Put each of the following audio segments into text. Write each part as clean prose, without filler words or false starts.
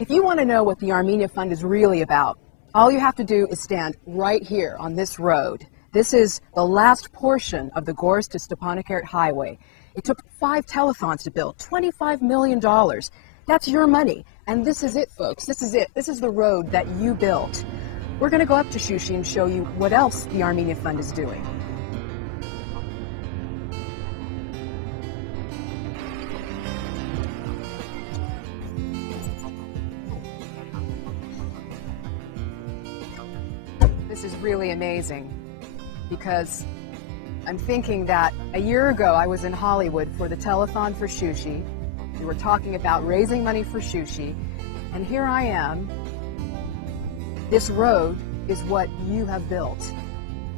If you want to know what the Armenia Fund is really about, all you have to do is stand right here on this road. This is the last portion of the Gorsk to Stepanakert Highway. It took 5 telethons to build, $25 million. That's your money. And this is it, folks. This is it. This is the road that you built. We're going to go up to Shushi and show you what else the Armenia Fund is doing. This is really amazing because I'm thinking that a year ago I was in Hollywood for the telethon for Shushi. We were talking about raising money for Shushi, and here I am. This road is what you have built.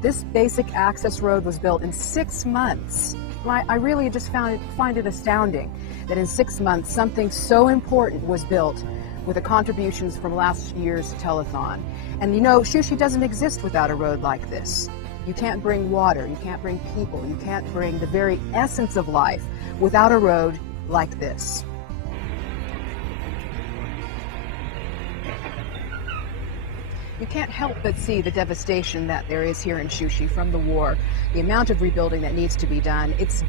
This basic access road was built in 6 months. I really just find it astounding that in 6 months something so important was built with the contributions from last year's telethon. And you know, Shushi doesn't exist without a road like this. You can't bring water, you can't bring people, you can't bring the very essence of life without a road like this. You can't help but see the devastation that there is here in Shushi from the war, the amount of rebuilding that needs to be done. It's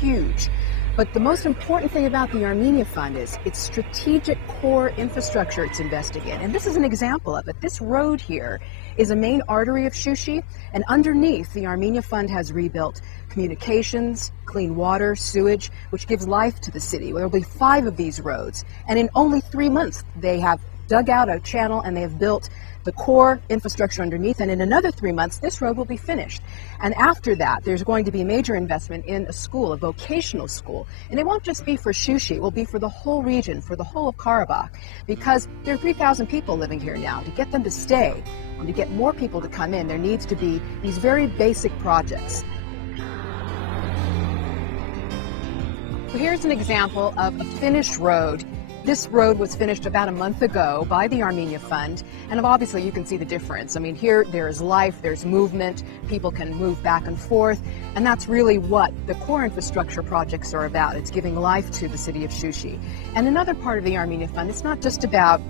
huge. But the most important thing about the Armenia Fund is its strategic core infrastructure it's investing in. And this is an example of it. This road here is a main artery of Shushi, and underneath the Armenia Fund has rebuilt communications, clean water, sewage, which gives life to the city. There will be 5 of these roads. And in only 3 months, they have dug out a channel and they have built the core infrastructure underneath, and in another 3 months this road will be finished. And after that there's going to be a major investment in a school, a vocational school, and it won't just be for Shushi, it will be for the whole region, for the whole of Karabakh, because there are 3,000 people living here now. To get them to stay and to get more people to come in, there needs to be these very basic projects. So here's an example of a finished road. This road was finished about a month ago by the Armenia Fund, and obviously you can see the difference. I mean, here there is life, there's movement, people can move back and forth, and that's really what the core infrastructure projects are about. It's giving life to the city of Shushi. And another part of the Armenia Fund, it's not just about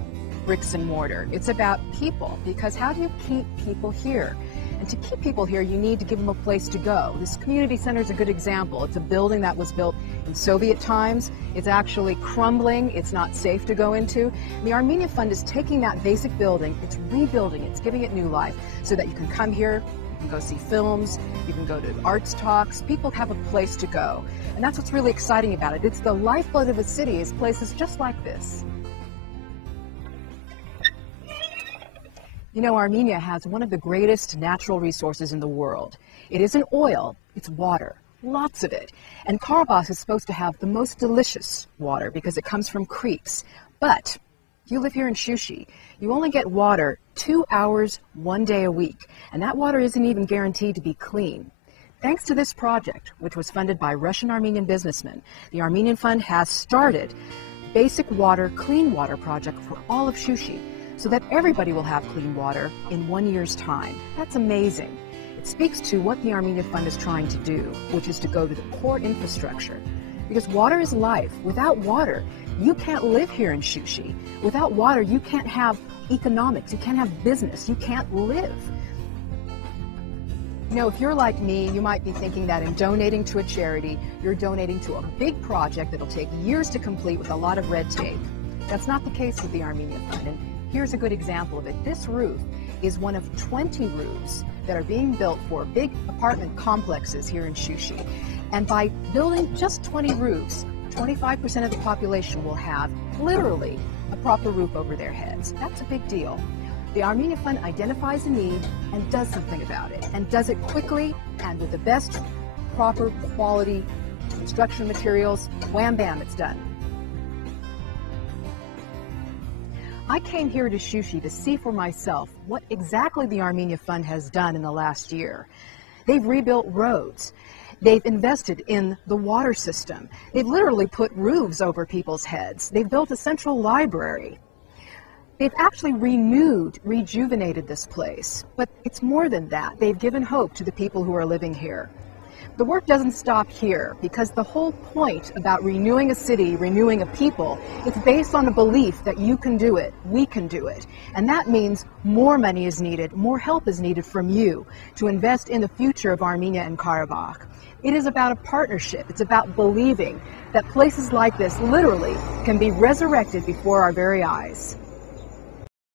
bricks and mortar, it's about people, because how do you keep people here? And to keep people here, you need to give them a place to go. This community center is a good example. It's a building that was built in Soviet times. It's actually crumbling. It's not safe to go into. And the Armenia Fund is taking that basic building, it's rebuilding it, it's giving it new life so that you can come here, you can go see films, you can go to arts talks. People have a place to go. And that's what's really exciting about it. It's the lifeblood of a city, is places just like this. You know, Armenia has one of the greatest natural resources in the world. It isn't oil, it's water, lots of it. And Karabakh is supposed to have the most delicious water because it comes from creeks. But if you live here in Shushi, you only get water 2 hours, 1 day a week. And that water isn't even guaranteed to be clean. Thanks to this project, which was funded by Russian-Armenian businessmen, the Armenian Fund has started basic water, clean water project for all of Shushi, so that everybody will have clean water in 1 year's time. That's amazing. It speaks to what the Armenia Fund is trying to do, which is to go to the core infrastructure. Because water is life. Without water, you can't live here in Shushi. Without water, you can't have economics, you can't have business, you can't live. You know, if you're like me, you might be thinking that in donating to a charity, you're donating to a big project that'll take years to complete with a lot of red tape. That's not the case with the Armenia Fund. And here's a good example of it. This roof is one of 20 roofs that are being built for big apartment complexes here in Shushi. And by building just 20 roofs, 25% of the population will have literally a proper roof over their heads. That's a big deal. The Armenia Fund identifies a need and does something about it, and does it quickly and with the best proper quality construction materials. Wham bam, it's done. I came here to Shushi to see for myself what exactly the Armenia Fund has done in the last year. They've rebuilt roads. They've invested in the water system. They've literally put roofs over people's heads. They've built a central library. They've actually renewed, rejuvenated this place. But it's more than that. They've given hope to the people who are living here. The work doesn't stop here, because the whole point about renewing a city, renewing a people, it's based on a belief that you can do it, we can do it. And that means more money is needed, more help is needed from you to invest in the future of Armenia and Karabakh. It is about a partnership. It's about believing that places like this literally can be resurrected before our very eyes.